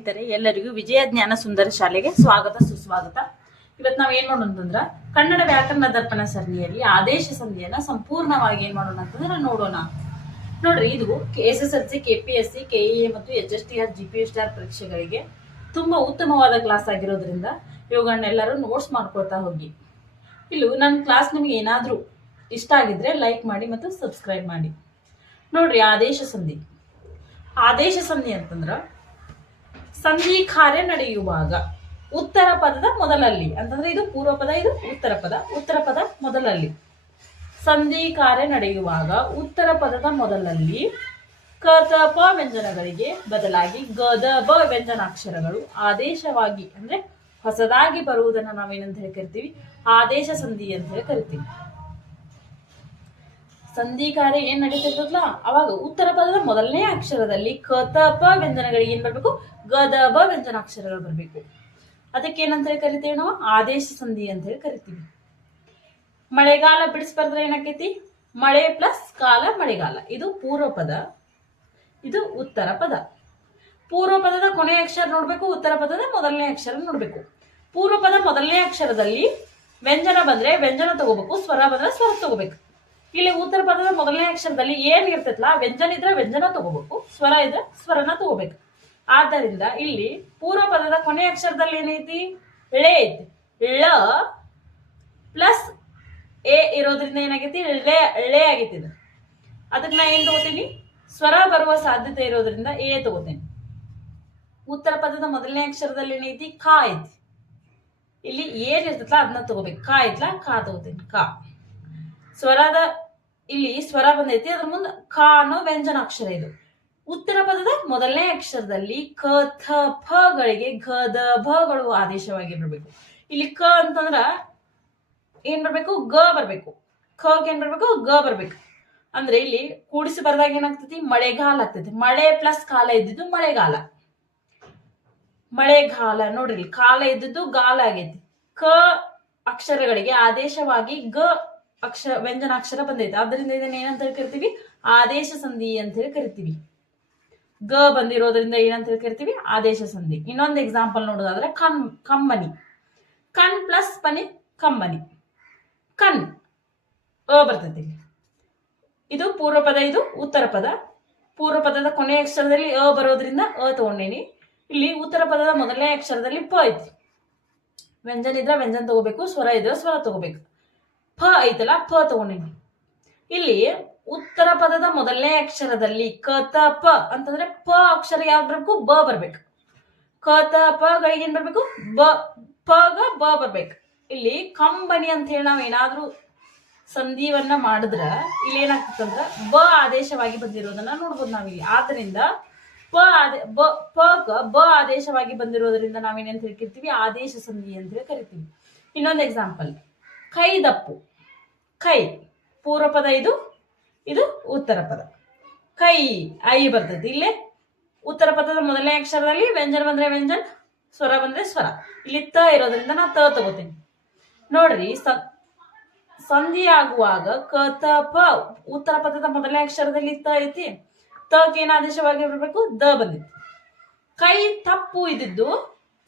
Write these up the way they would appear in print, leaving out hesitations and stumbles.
ಸ್ನೇಹಿತರೆ, ಎಲ್ಲರಿಗೂ ವಿಜಯ ಜ್ಞಾನ ಸುಂದರ ಶಾಲೆಗೆ ಸ್ವಾಗತ ಸುಸ್ವಾಗತ. ಇವತ್ತು ನಾವ್ ಏನ್ ಮಾಡೋಣ ಅಂತಂದ್ರ ಕನ್ನಡ ವ್ಯಾಕರಣ ದರ್ಪಣ ಸರಣಿಯಲ್ಲಿ ಆದೇಶ ಸಂಧಿಯನ್ನ ಸಂಪೂರ್ಣವಾಗಿ ಏನ್ ಮಾಡೋಣ ಅಂತಂದ್ರೆ ನೋಡೋಣ. ನೋಡ್ರಿ, ಇದು SSLC, KPSC, KEA ಮತ್ತು HSTR, GPSR ಪರೀಕ್ಷೆಗಳಿಗೆ ತುಂಬಾ ಉತ್ತಮವಾದ ಕ್ಲಾಸ್ ಆಗಿರೋದ್ರಿಂದ ಇವುಗಳನ್ನೆಲ್ಲರೂ ನೋಟ್ಸ್ ಮಾಡ್ಕೊಳ್ತಾ ಹೋಗಿ. ಇಲ್ಲೂ ನನ್ನ ಕ್ಲಾಸ್ ನಿಮ್ಗೆ ಏನಾದ್ರೂ ಇಷ್ಟ ಆಗಿದ್ರೆ ಲೈಕ್ ಮಾಡಿ ಮತ್ತು ಸಬ್ಸ್ಕ್ರೈಬ್ ಮಾಡಿ. ನೋಡ್ರಿ, ಆದೇಶ ಸಂಧಿ ಅಂತಂದ್ರ ಸಂಧಿ ಕಾರ್ಯ ನಡೆಯುವಾಗ ಉತ್ತರ ಪದದ ಮೊದಲಲ್ಲಿ ಅಂತಂದ್ರೆ ಇದು ಪೂರ್ವ ಪದ, ಇದು ಉತ್ತರ ಪದ ಮೊದಲಲ್ಲಿ. ಸಂಧಿ ಕಾರ್ಯ ನಡೆಯುವಾಗ ಉತ್ತರ ಪದದ ಮೊದಲಲ್ಲಿ ಕ ತ ಪ ವ್ಯಂಜನಗಳಿಗೆ ಬದಲಾಗಿ ಗ ದ ಬ ವ್ಯಂಜನಾಕ್ಷರಗಳು ಆದೇಶವಾಗಿ ಅಂದ್ರೆ ಹೊಸದಾಗಿ ಬರುವುದನ್ನ ನಾವೇನಂತ ಹೇಳಿ ಕರಿತೀವಿ, ಆದೇಶ ಸಂಧಿ ಅಂತ ಹೇಳಿ ಕರಿತೀವಿ. ಸಂಧಿ ಕಾರ್ಯ ಏನ್ ನಡೀತಿರ್ತದಲ್ಲ, ಅವಾಗ ಉತ್ತರ ಪದದ ಮೊದಲನೇ ಅಕ್ಷರದಲ್ಲಿ ಕ ತ ಪ ವ್ಯಂಜನಗಳಿಗೆ ಏನ್ ಬರ್ಬೇಕು, ಗ ದ ಬ ವ್ಯಂಜನಾಕ್ಷರಗಳು ಬರ್ಬೇಕು. ಅದಕ್ಕೆ ಏನಂತ ಹೇಳಿ ಕರಿತೀವಿ ನಾವು, ಆದೇಶ ಸಂಧಿ ಅಂತ ಹೇಳಿ ಕರಿತೀವಿ. ಮಳೆಗಾಲ ಬಿಡಿಸ್ಬಾರ್ದ್ರೆ ಏನಾಕೈತಿ, ಮಳೆ ಪ್ಲಸ್ ಕಾಲ ಮಳೆಗಾಲ. ಇದು ಪೂರ್ವ ಪದ, ಇದು ಉತ್ತರ ಪದ. ಪೂರ್ವ ಪದದ ಕೊನೆಯ ಅಕ್ಷರ ನೋಡ್ಬೇಕು, ಉತ್ತರ ಪದದ ಮೊದಲನೇ ಅಕ್ಷರ ನೋಡ್ಬೇಕು. ಪೂರ್ವ ಪದ ಮೊದಲನೇ ಅಕ್ಷರದಲ್ಲಿ ವ್ಯಂಜನ ಬಂದ್ರೆ ವ್ಯಂಜನ ತಗೋಬೇಕು, ಸ್ವರ ಬಂದ್ರೆ ಸ್ವರ ತಗೋಬೇಕು. ಇಲ್ಲಿ ಉತ್ತರ ಪದದ ಮೊದಲನೇ ಅಕ್ಷರದಲ್ಲಿ ಏನ್ ಇರ್ತೈತಲ್ಲ, ವ್ಯಂಜನ ಇದ್ರೆ ವ್ಯಂಜನ ತಗೋಬೇಕು, ಸ್ವರ ಇದ್ರೆ ಸ್ವರನ ತಗೋಬೇಕು. ಆದ್ದರಿಂದ ಇಲ್ಲಿ ಪೂರ್ವ ಪದದ ಕೊನೆಯ ಅಕ್ಷರದಲ್ಲಿ ಏನೈತಿ, ಳೆ ಐತಿ. ಳ ಪ್ಲಸ್ ಎ ಇರೋದ್ರಿಂದ ಏನಾಗೈತಿ, ಳೆ ಆಗೈತಿ. ಅದಕ್ಕೆ ನಾ ಏನ್ ತಗೋತೀನಿ, ಸ್ವರ ಬರುವ ಸಾಧ್ಯತೆ ಇರೋದ್ರಿಂದ ಎ ತಗೋತೀನಿ. ಉತ್ತರ ಪದದ ಮೊದಲನೇ ಅಕ್ಷರದಲ್ಲಿ ಏನೈತಿ, ಖ ಐತಿ. ಇಲ್ಲಿ ಏನ್ ಇರ್ತೈತಲ್ಲ ಅದನ್ನ ತಗೋಬೇಕು. ಖ ಐತ್ಲಾ, ಖ ತಗೋತೀನಿ. ಖ ಸ್ವರದ ಇಲ್ಲಿ ಸ್ವರ ಬಂದೈತಿ, ಅದ್ರ ಮುಂದೆ ಖ ಅನ್ನೋ ವ್ಯಂಜನಾಕ್ಷರ. ಇದು ಉತ್ತರ ಪದದ ಮೊದಲನೇ ಅಕ್ಷರದಲ್ಲಿ ಕ ಥ ಫ ಗಳಿಗೆ ಘ ದ ಭಗಳು ಆದೇಶವಾಗಿ ಬರಬೇಕು. ಇಲ್ಲಿ ಕ ಅಂತಂದ್ರ ಏನ್ ಬರ್ಬೇಕು, ಗ ಬರ್ಬೇಕು. ಖ ಏನ್ ಬರ್ಬೇಕು, ಗ ಬರ್ಬೇಕು. ಅಂದ್ರೆ ಇಲ್ಲಿ ಕೂಡಿಸಿ ಬರ್ದಾಗ ಏನಾಗ್ತೈತಿ, ಮಳೆಗಾಲ ಆಗ್ತೈತಿ. ಮಳೆ ಪ್ಲಸ್ ಕಾಲ ಇದ್ದಿದ್ದು ಮಳೆಗಾಲ. ಮಳೆಗಾಲ ನೋಡ್ರಿ, ಕಾಲ ಇದ್ದಿದ್ದು ಗಾಲ ಆಗೈತಿ. ಕ ಅಕ್ಷರಗಳಿಗೆ ಆದೇಶವಾಗಿ ಗ ವ್ಯಂಜನಾಕ್ಷರ ಬಂದೈತಿ. ಆದ್ರಿಂದ ಇದನ್ನ ಏನಂತ ಹೇಳಿ ಕರಿತೀವಿ, ಆದೇಶ ಸಂಧಿ ಅಂತ ಹೇಳಿ ಕರಿತೀವಿ. ಗ ಬಂದಿರೋದ್ರಿಂದ ಏನಂತ ಹೇಳಿ ಕರಿತೀವಿ, ಆದೇಶ ಸಂಧಿ. ಇನ್ನೊಂದು ಎಕ್ಸಾಂಪಲ್ ನೋಡೋದಾದ್ರೆ ಕಮ್ಮನಿ. ಕಣ್ ಪ್ಲಸ್ ಪನಿ ಕಮ್ಮನಿ. ಕಣ್ ಅ ಬರ್ತೈತಿ. ಇದು ಪೂರ್ವ ಪದ, ಇದು ಉತ್ತರ ಪದ. ಪೂರ್ವ ಪದದ ಕೊನೆಯ ಅಕ್ಷರದಲ್ಲಿ ಅ ಬರೋದ್ರಿಂದ ಅ ತಗೊಂಡೇನಿ. ಇಲ್ಲಿ ಉತ್ತರ ಪದದ ಮೊದಲನೇ ಅಕ್ಷರದಲ್ಲಿ ಪ ಐತಿ. ವ್ಯಂಜನ ಇದ್ರ ವ್ಯಂಜನ ತಗೋಬೇಕು, ಸ್ವರ ಇದ್ರ ಸ್ವರ ತಗೋಬೇಕು. ಫ ಐತಲ್ಲ, ಫ ತಗೊಂಡೇನಿ. ಇಲ್ಲಿ ಉತ್ತರ ಪದದ ಮೊದಲನೇ ಅಕ್ಷರದಲ್ಲಿ ಕ ತ ಪ ಅಂತಂದ್ರೆ ಪ ಅಕ್ಷರ ಯಾವ್ದು ಬರ್ಬೇಕು, ಬ ಬರ್ಬೇಕು. ಕ ತ ಪ ಗಳಿಗೆ ಏನ್ ಬರ್ಬೇಕು, ಪ ಗ ಬ ಬರ್ಬೇಕು. ಇಲ್ಲಿ ಕಂಬನಿ ಅಂತ ಹೇಳಿ ನಾವ್ ಏನಾದ್ರೂ ಸಂಧಿವನ್ನ ಮಾಡಿದ್ರ ಇಲ್ಲಿ ಏನಾಗ್ತದಂದ್ರ ಬ ಆದೇಶವಾಗಿ ಬಂದಿರೋದನ್ನ ನೋಡ್ಬೋದು ನಾವಿಲ್ಲಿ. ಆದ್ರಿಂದ ಬ ಆದೇಶವಾಗಿ ಬಂದಿರೋದ್ರಿಂದ ನಾವೇನಂತ ಹೇಳ್ಕಿರ್ತೀವಿ, ಆದೇಶ ಸಂಧಿ ಅಂತ ಹೇಳಿ ಕರಿತೀವಿ. ಇನ್ನೊಂದು ಎಕ್ಸಾಂಪಲ್, ಕೈ ದಪ್ಪು. ಕೈ ಪೂರ್ವ ಪದ, ಇದು ಉತ್ತರ ಪದ. ಕೈ ಐ ಬರ್ತದೆ. ಇಲ್ಲೇ ಉತ್ತರ ಪದದ ಮೊದಲನೇ ಅಕ್ಷರದಲ್ಲಿ ವ್ಯಂಜನ ಬಂದ್ರೆ ವ್ಯಂಜನ, ಸ್ವರ ಬಂದ್ರೆ ಸ್ವರ. ಇಲ್ಲಿ ತ ಇರೋದ್ರಿಂದ ನಾ ತ ತಗೋತೀನಿ. ನೋಡ್ರಿ, ಸಂಧಿ ಆಗುವಾಗ ಕ ತ ಪ ಉತ್ತರ ಪದದ ಮೊದಲನೇ ಅಕ್ಷರದಲ್ಲಿ ತ ಐತಿ. ತಕ್ಕೆ ಏನ್ ಆದೇಶವಾಗಿ ಬರ್ಬೇಕು, ದ ಬಂದಿತ್ತು. ಕೈ ತಪ್ಪು ಇದ್ದಿದ್ದು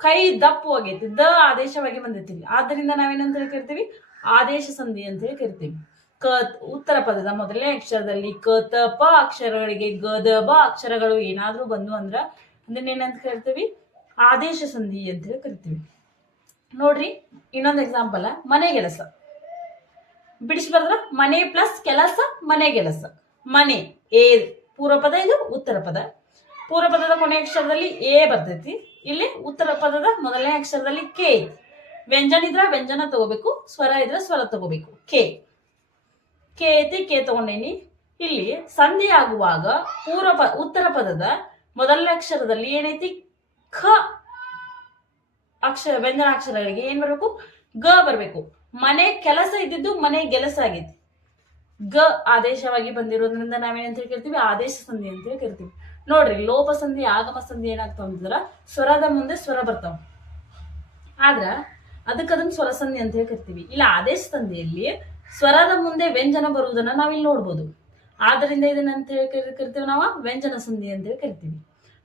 ಕೈ ದಪ್ಪು ಆಗೈತಿ, ದ ಆದೇಶವಾಗಿ ಬಂದೈತಿ. ಆದ್ದರಿಂದ ನಾವೇನಂತ ಹೇಳಿ ಕರಿತೀವಿ, ಆದೇಶ ಸಂಧಿ ಅಂತ ಹೇಳಿ ಕರಿತೀವಿ. ಉತ್ತರ ಪದದ ಮೊದಲನೇ ಅಕ್ಷರದಲ್ಲಿ ಕ ತ ಪ ಅಕ್ಷರಗಳಿಗೆ ಗ ದ ಬ ಅಕ್ಷರಗಳು ಏನಾದ್ರೂ ಬಂದು ಅಂದ್ರ ಅದನ್ನೇನಂತ ಕರಿತೀವಿ, ಆದೇಶ ಸಂಧಿ ಅಂತ ಹೇಳಿ ಕರಿತೀವಿ. ನೋಡ್ರಿ, ಇನ್ನೊಂದು ಎಕ್ಸಾಂಪಲ್, ಮನೆಗೆಲಸ. ಬಿಡಿಸ್ಬಾರ್ದ್ರ ಮನೆ ಪ್ಲಸ್ ಕೆಲಸ, ಮನೆಗೆಲಸ. ಮನೆ ಎ ಪೂರ್ವ ಪದ, ಇದು ಉತ್ತರ ಪದ. ಪೂರ್ವ ಪದದ ಕೊನೆಯ ಅಕ್ಷರದಲ್ಲಿ ಎ ಬರ್ತೈತಿ. ಇಲ್ಲಿ ಉತ್ತರ ಪದದ ಮೊದಲನೇ ಅಕ್ಷರದಲ್ಲಿ ಕೆ ಐತಿ. ವ್ಯಂಜನ ಇದ್ರ ವ್ಯಂಜನ ತಗೋಬೇಕು, ಸ್ವರ ಇದ್ರ ಸ್ವರ ತಗೋಬೇಕು. ಕೆ ಐತಿ, ಕೆ ತಗೊಂಡೇನಿ. ಇಲ್ಲಿ ಸಂಧಿ ಆಗುವಾಗ ಉತ್ತರ ಪದದ ಮೊದಲನೇ ಅಕ್ಷರದಲ್ಲಿ ಏನೈತಿ, ಖ ವ್ಯಂಜನಾಕ್ಷರಗಳಿಗೆ ಏನ್ ಬರ್ಬೇಕು, ಗ ಬರ್ಬೇಕು. ಮನೆ ಕೆಲಸ ಇದ್ದಿದ್ದು ಮನೆ ಗೆಲಸ ಆಗೈತಿ. ಗ ಆದೇಶವಾಗಿ ಬಂದಿರೋದ್ರಿಂದ ನಾವೇನಂತ ಹೇಳಿ ಕರಿತೀವಿ, ಆದೇಶ ಸಂಧಿ ಅಂತ ಹೇಳಿ ಕರಿತೀವಿ. ನೋಡ್ರಿ, ಲೋಪ ಸಂಧಿ ಆಗಮ ಸಂಧಿ ಏನಾಗ್ತಾವ ಅಂತಂದ್ರ ಸ್ವರದ ಮುಂದೆ ಸ್ವರ ಬರ್ತಾವ, ಆದ್ರ ಅದನ್ನ ಸ್ವರ ಸಂಧಿ ಅಂತ ಹೇಳಿ ಕರಿತೀವಿ. ಇಲ್ಲ ಆದೇಶ ಸಂಧಿಯಲ್ಲಿ ಸ್ವರದ ಮುಂದೆ ವ್ಯಂಜನ ಬರುವುದನ್ನ ನಾವಿಲ್ಲಿ ನೋಡ್ಬೋದು. ಆದ್ರಿಂದ ಇದನ್ನ ಅಂತ ಹೇಳಿ ಕರಿತೀವಿ ನಾವು ವ್ಯಂಜನ ಸಂಧಿ ಅಂತ ಹೇಳಿ ಕರಿತೀವಿ.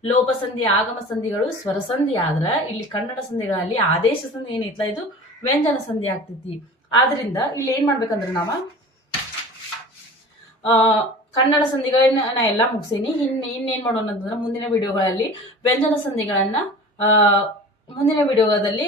ಲೋಪ ಸಂಧಿ ಆಗಮ ಸಂಧಿಗಳು ಸ್ವರ ಸಂಧಿ ಆದ್ರ ಇಲ್ಲಿ ಕನ್ನಡ ಸಂಧಿಗಳಲ್ಲಿ ಆದೇಶ ಸಂಧಿ ಏನೈತ್ಲ ಇದು ವ್ಯಂಜನ ಸಂಧಿ ಆಗ್ತೈತಿ. ಆದ್ರಿಂದ ಇಲ್ಲಿ ಏನ್ ಮಾಡ್ಬೇಕಂದ್ರೆ ನಾವ ಕನ್ನಡ ಸಂಧಿಗಳನ್ನ ನಾ ಎಲ್ಲಾ ಮುಗಿಸೀನಿ. ಇನ್ನೇನ್ ಮಾಡೋಣ ಅಂತಂದ್ರೆ ಮುಂದಿನ ವಿಡಿಯೋಗಳಲ್ಲಿ ವ್ಯಂಜನ ಸಂಧಿಗಳನ್ನ ಮುಂದಿನ ವಿಡಿಯೋದಲ್ಲಿ